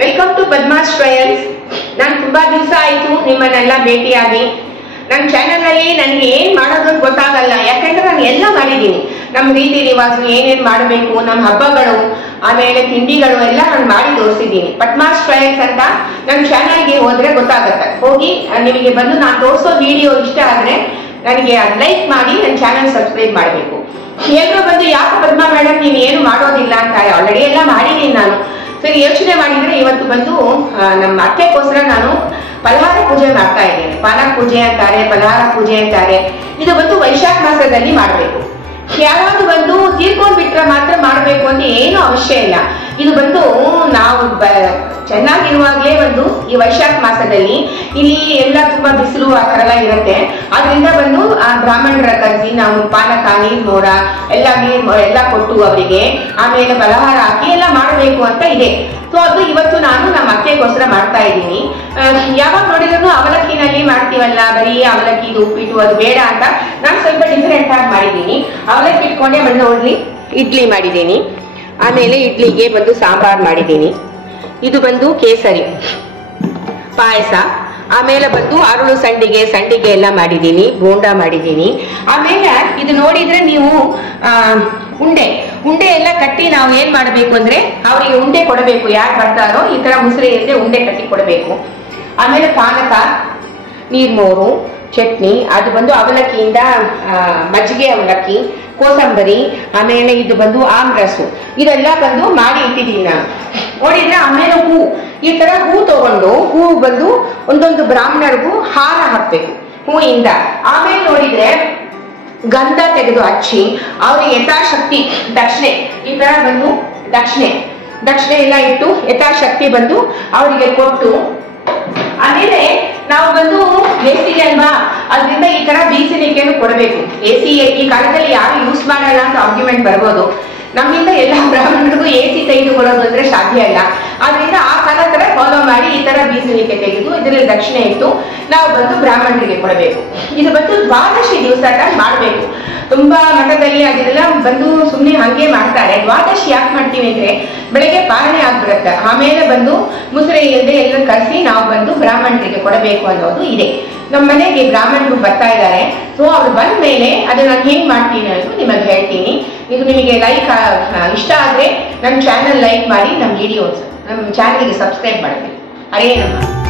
Welcome to Padma's trials. ನಾನು ತುಂಬಾ ದಿವಸ ಆಯಿತು ನಿಮ್ಮನ್ನೆಲ್ಲ ಭೇಟಿಯಾಗಿ. ನನ್ನ ಚಾನಲಲ್ಲಿ ನನಗೆ ಏನು ಮಾಡೋದು ಅಂತ ಗೊತ್ತಾಗಲ್ಲ, ಯಾಕಂದ್ರೆ ನಾನು ಎಲ್ಲ ಮಾಡಿದ್ದೀನಿ. ನಮ್ಮ ರೀತಿ ರಿವಾಜು ಏನೇನು ಮಾಡಬೇಕು, ನಮ್ಮ ಹಬ್ಬಗಳು, ಆಮೇಲೆ ತಿಂಡಿಗಳು ಎಲ್ಲ ನಾನು ಮಾಡಿ ತೋರಿಸಿದ್ದೀನಿ. ಪದ್ಮಾಸ್ ಟ್ರಯಲ್ಸ್ ಅಂತ ನನ್ನ ಚಾನಲ್ಗೆ ಹೋದ್ರೆ ಗೊತ್ತಾಗುತ್ತೆ. ಹೋಗಿ ನಿಮಗೆ ಬಂದು ನಾನು ತೋರಿಸೋ ವಿಡಿಯೋ ಇಷ್ಟ ಆದರೆ ನನಗೆ ಅದು ಲೈಕ್ ಮಾಡಿ ನನ್ನ ಚಾನಲ್ ಸಬ್ಸ್ಕ್ರೈಬ್ ಮಾಡಬೇಕು. ಎಲ್ಲರೂ ಬಂದು ಯಾಕೆ ಪದ್ಮಾ ಮೇಡಮ್ ನೀವು ಏನು ಮಾಡೋದಿಲ್ಲ ಅಂತ, ಆಲ್ರೆಡಿ ಎಲ್ಲ ಮಾಡಿದ್ದೀನಿ ನಾನು. ಸರಿ ಯೋಚನೆ ಮಾಡಿದ್ರೆ ಇವತ್ತು ಬಂದು ನಮ್ಮ ಅತ್ತೆಗೋಸ್ಕರ ನಾನು ಫಲಹಾರ ಪೂಜೆ ಮಾಡ್ತಾ ಇದ್ದೇನೆ. ಪಾನಕ ಪೂಜೆ ಅಂತಾರೆ, ಫಲಹಾರ ಪೂಜೆ ಅಂತಾರೆ. ಇದು ಬಂದು ವೈಶಾಖ ಮಾಸದಲ್ಲಿ ಮಾಡಬೇಕು. ಯಾರಾದ್ರೂ ಬಂದು ತೀರ್ಕೊಂಡ್ಬಿಟ್ರೆ ಮಾತ್ರ ಮಾಡಬೇಕು ಅಂತ ಏನು ಅವಶ್ಯ ಇಲ್ಲ. ಇದು ಬಂದು ನಾವು ಚೆನ್ನಾಗಿರುವಾಗಲೇ ಒಂದು ಈ ವೈಶಾಖ ಮಾಸದಲ್ಲಿ ಇಲ್ಲಿ ಎಲ್ಲ ತುಂಬಾ ಬಿಸಿಲು ಆ ಥರ ಎಲ್ಲ ಇರುತ್ತೆ. ಅದರಿಂದ ಬಂದು ಆ ಬ್ರಾಹ್ಮಣರ ಕರೆಸಿ ನಾವು ಪಾನಕ, ನೀರ್ ಮೋಡ ಎಲ್ಲ ಕೊಟ್ಟು ಅವರಿಗೆ ಆಮೇಲೆ ಫಲಹಾರ ಹಾಕಿ ಎಲ್ಲ ಮಾಡಬೇಕು ಅಂತ ಇದೆ. ಸೊ ಅದು ಇವತ್ತು ನಾನು ನಮ್ಮ ಅತ್ತೆಗೋಸ್ಕರ ಮಾಡ್ತಾ ಇದ್ದೀನಿ. ಯಾವಾಗ ನೋಡಿದ್ರು ಅವಲಕ್ಕಿನಲ್ಲಿ ಮಾಡ್ತೀವಲ್ಲ, ಬರೀ ಅವಲಕ್ಕಿದು ಉಪ್ಪಿಟ್ಟು ಅದು ಬೇಡ ಅಂತ ನಾನು ಸ್ವಲ್ಪ ಡಿಫರೆಂಟ್ ಆಗಿ ಮಾಡಿದ್ದೀನಿ. ಅವಲಕ್ಕಿ ಇಟ್ಕೊಂಡೆ ಬಂದು ನೋಡ್ಲಿ ಇಡ್ಲಿ ಮಾಡಿದ್ದೀನಿ. ಆಮೇಲೆ ಇಡ್ಲಿಗೆ ಬಂದು ಸಾಂಬಾರ್ ಮಾಡಿದ್ದೀನಿ. ಇದು ಬಂದು ಕೇಸರಿ ಪಾಯಸ. ಆಮೇಲೆ ಬಂದು ಅರಳು ಸಂಡಿಗೆ ಎಲ್ಲ ಮಾಡಿದ್ದೀನಿ, ಬೋಂಡ ಮಾಡಿದ್ದೀನಿ. ಆಮೇಲೆ ಇದು ನೋಡಿದ್ರೆ ನೀವು ಉಂಡೆ ಎಲ್ಲ ಕಟ್ಟಿ ನಾವು ಏನ್ ಮಾಡಬೇಕು ಅಂದ್ರೆ ಅವರಿಗೆ ಉಂಡೆ ಕೊಡಬೇಕು. ಯಾರು ಬರ್ತಾರೋ ಈ ತರ ಮುಸುರೆ ಇಲ್ಲದೆ ಉಂಡೆ ಕಟ್ಟಿ ಕೊಡಬೇಕು. ಆಮೇಲೆ ಪಾನಕ, ನೀರ್ಮೋರು, ಚಟ್ನಿ, ಅದು ಬಂದು ಅವಲಕ್ಕಿಯಿಂದ ಮಜ್ಜಿಗೆ ಅವಲಕ್ಕಿ, ಕೋಸಂಬರಿ, ಆಮೇಲೆ ಇದು ಬಂದು ಆಮ್ರಸು, ಇದೆಲ್ಲ ಬಂದು ಮಾಡಿ ಇಟ್ಟಿದ್ದೀನಿ ನಾನು. ನೋಡಿದ್ರೆ ಆಮೇಲೆ ಈ ತರ ಹೂ ತಗೊಂಡು ಹೂ ಬಂದು ಒಂದೊಂದು ಬ್ರಾಹ್ಮಣರಿಗೂ ಹಾರ ಹಾಕ್ಬೇಕು ಹೂವಿಂದ. ಆಮೇಲೆ ನೋಡಿದ್ರೆ ಗಂಧ ತೆಗೆದು ಹಚ್ಚಿ ಅವ್ರಿಗೆ ಯಥಾಶಕ್ತಿ ದಕ್ಷಿಣೆ, ಈ ತರ ಬಂದು ದಕ್ಷಿಣೆ ಎಲ್ಲ ಇಟ್ಟು ಯಥಾಶಕ್ತಿ ಬಂದು ಅವರಿಗೆ ಕೊಟ್ಟು, ಆಮೇಲೆ ನಾವು ಬಂದು ಬೇಸಿಗೆ ಅಲ್ವಾ, ಅದರಿಂದ ಈ ತರ ಬೀಸಣಿಕೆಯನ್ನು ಕೊಡಬೇಕು. AC ಈ ಕಾಲದಲ್ಲಿ ಯಾರು ಯೂಸ್ ಮಾಡಲ್ಲ ಅಂತ ಆರ್ಗ್ಯುಮೆಂಟ್ ಬರ್ಬೋದು. ನಮ್ಮಿಂದ ಎಲ್ಲ ಬ್ರಾಹ್ಮಣರಿಗೂ AC ತೆಗೆದುಕೊಳ್ಳೋದು ಅಂದ್ರೆ ಸಾಧ್ಯ ಇಲ್ಲ. ಆದ್ರಿಂದ ಆ ಕಾಲ ತರ ಫಾಲೋ ಮಾಡಿ ಈ ತರ ಬೀಸಣಿಕೆ ತೆಗೆದು ಇದರಲ್ಲಿ ದಕ್ಷಿಣೆ ಇಟ್ಟು ನಾವು ಬಂದು ಬ್ರಾಹ್ಮಣರಿಗೆ ಕೊಡಬೇಕು. ಇದು ಬಂದು ದ್ವಾದಶಿ ದಿವಸ ಮಾಡಬೇಕು. ತುಂಬಾ ಮಠದಲ್ಲಿ ಅದೆಲ್ಲ ಬಂದು ಸುಮ್ಮನೆ ಹಂಗೆ ಮಾಡ್ತಾರೆ. ದ್ವಾದಶಿ ಯಾಕೆ ಮಾಡ್ತೀವಿ ಅಂದ್ರೆ ಬೆಳಗ್ಗೆ ಪಾಲನೆ ಆಗ್ಬಿಡುತ್ತೆ. ಆಮೇಲೆ ಬಂದು ಮುಸುರೆ ಇಲ್ಲದೆ ಎಲ್ಲ ಕರೆಸಿ ನಾವು ಬಂದು ಬ್ರಾಹ್ಮಣರಿಗೆ ಕೊಡಬೇಕು ಅನ್ನೋದು ಇದೆ. ನಮ್ಮ ಮನೆಗೆ ಬ್ರಾಹ್ಮಣರು ಬರ್ತಾ ಇದ್ದಾರೆ. ಸೊ ಅವ್ರು ಬಂದ ಮೇಲೆ ಅದನ್ನ ನಾನು ಹೆಂಗ್ ಮಾಡ್ತೀನಿ ಅನ್ನೋದು ನಿಮಗೆ ಹೇಳ್ತೀನಿ. ಇದು ನಿಮಗೆ ಲೈಕ್ ಇಷ್ಟ ಆದ್ರೆ ನನ್ನ ಚಾನಲ್ ಲೈಕ್ ಮಾಡಿ, ನಮ್ಮ ವಿಡಿಯೋಸ್ ನಮ್ಮ ಚಾನಲ್ಗೆ ಸಬ್ಸ್ಕ್ರೈಬ್ ಮಾಡಬೇಕು. ಹರೇ ನಮಃ.